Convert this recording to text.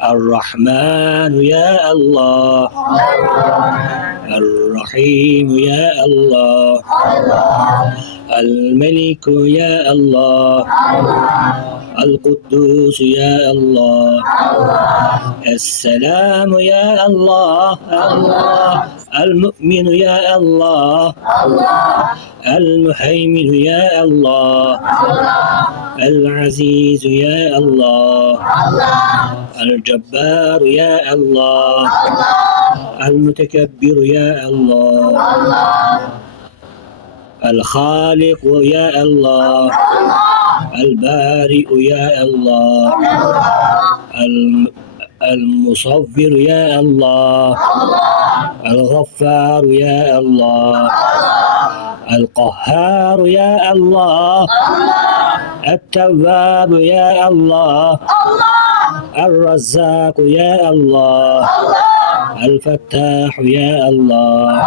الرحمن يا الله، الرحيم يا الله، الملك يا الله، القدوس يا الله، السلام يا الله، المؤمن يا الله، المهيمن يا الله، العزيز يا الله، الجبار يا الله، المتكبر يا الله، الخالق يا الله، البارئ يا الله، المصور يا الله، الغفار يا الله، القهار يا الله، التواب يا الله، الرزاق يا الله، الفتاح يا الله،